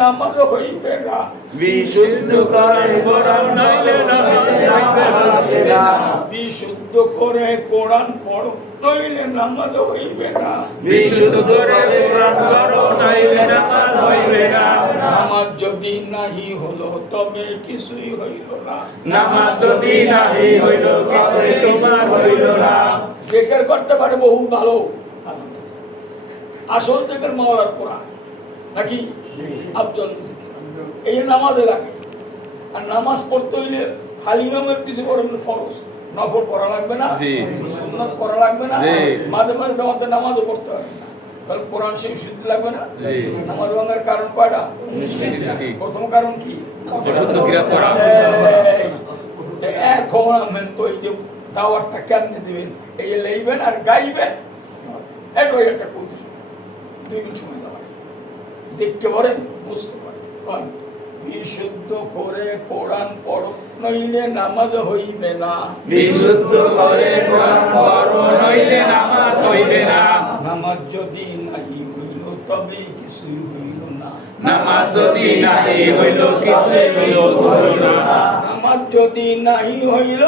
নামাজ হইবে না। বিশুদ্ধ করে কোরআন নইলে হইবে না। বিশুদ্ধ করে কোরআন পড়ো নইলে নামাজ হইবে না। বিশুদ্ধ করে কোরআন করো নইলে নামাজ হইবে না। নামাজ যদি নাহি হলো তবে কিছুই হইল না। নামাজ যদি নাহি হইল কিছুই তোমার হইল না। জেকের করতে পারে বহু ভালো। আসল জেকের মাওলার কোরআন। নাকি? আফজল এই নামাজে লাগে আর নামাজ পড়তে হইলে খালি নামের পিছিয়ে পড়বেন ফরজ। নফল পড়া লাগবে না। সুন্নাত পড়া লাগবে না। মাঝে মাঝে জামাতে নামাজও পড়তে হবে না। কারণ কোরআন সেই শুদ্ধ লাগবে না? নামাজ ভাঙার কারণ কয়টা? প্রথম কারণ কি? এখন আমেন তো এই যে দাওয়াতটা কেমনে দিবেন? এই লইবেন আর গাইবেন। এটা একটা কৌতুক দুই মিনিট সময় দেওয়া দেখতে পারেন বুঝতে পারেন বিশুদ্ধ করে কোরআন পড়ো নইলে নামাজ হইবে না। বিশুদ্ধ করে কোরআন করো নইলে নামাজ হইবে না। নামাজ যদি নাহি হইল তবে কিছুই হইল না। নামাজ যদি নাহি হইল কিছুই হইল না। নামাজ যদি নাহি হইল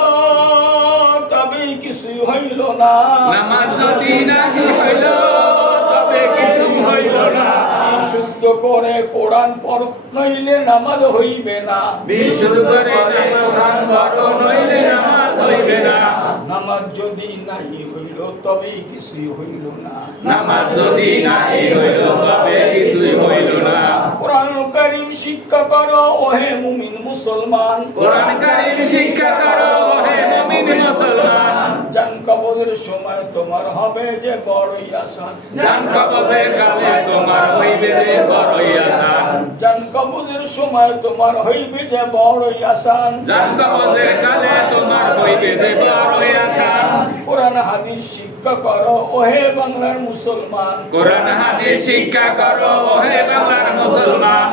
তবে কিছুই হইল না। নামাজ যদি নাহি হইল তবে কিছু হইল না। শুদ্ধ করে কোরআন নইলে নামাজ হইবে না। বিশুদ্ধ করে কোরআন করো নইলে নামাজ হইবে না। নামাজ যদি নাহি হইল তবে কিছুই হইল না। নামাজ যদি নাহি হইল তবে কিছুই হইল না। কোরআন করিম শিক্ষা করো ওহে মুমিন মুসলমান। কোরআন কারীম শিক্ষা সময় তোমার হবে যে বড়ই আসান জান কবজের কালে তোমার হইবে যে বড়ই আসান জান কবরের সময় তোমার হইবে যে বড়ই আসান জান কবজের কালে তোমার হইবে যে বড়ই আসান কোরআন হাদিস শিক্ষা করো ওহে বাংলার মুসলমান। কোরআন হাদিস শিক্ষা করো হে বাংলার মুসলমান।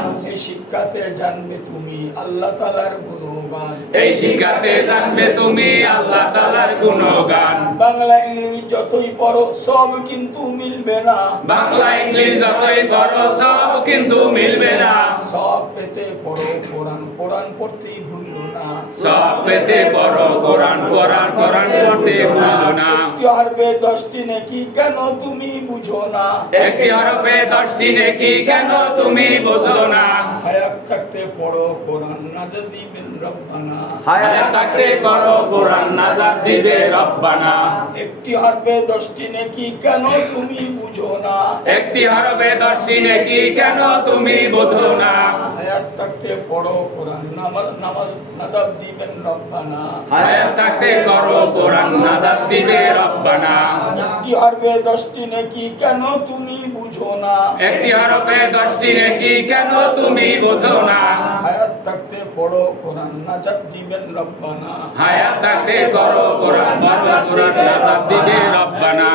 শিক্ষাতে জানবে তুমি আল্লাহ তালার গুণগান। এই শিক্ষাতে জানবে তুমি আল্লাহ তাআলার গুণগান। বাংলা ইংরেজি যতই পড়ো সব কিন্তু মিলবে না। বাংলা ইংলিশ যতই পড়ো সব কিন্তু মিলবে না। সব পেতে পড়ো কোরআন কোরআন পড়তেই ভুললো না। সব পেতে পড়ো কোরআন কোরআন কোরআন পড়তে ভুলো না। একটি হারবে দশটি নাকি কেন তুমি বুঝো না? একটি হরফে দশটি নেকি কেন তুমি বুঝো না? হায়াত থাকতে পড়ো কোরআন না যদি রব্বানা। হায়াত থাকতে করো কোরআন নাজাত দিবে রব্বানা। একটি হারবে দশটি নাকি কেন তুমি বুঝো না? একটি হারবে দশটি নেকি কেন তুমি বুঝো না? হায়াত থাকতে পড়ো কোরআন নামাজ নাজাব দিবেন রব্বানা। হায়াত থাকতে করো কোরআন নাজাত দিবে রব্বানা। একটি হারবে দশটি নাকি কেন তুমি বুঝো না? একটি হরফে দশটি নেকি কেন তুমি বুঝো না? হায়াত থাকতে পড়ো কোরআন নাজাব দিবেন রব্বানা। হায়াত থাকতে করো কোরআন নাজাত দিবে রব্বানা।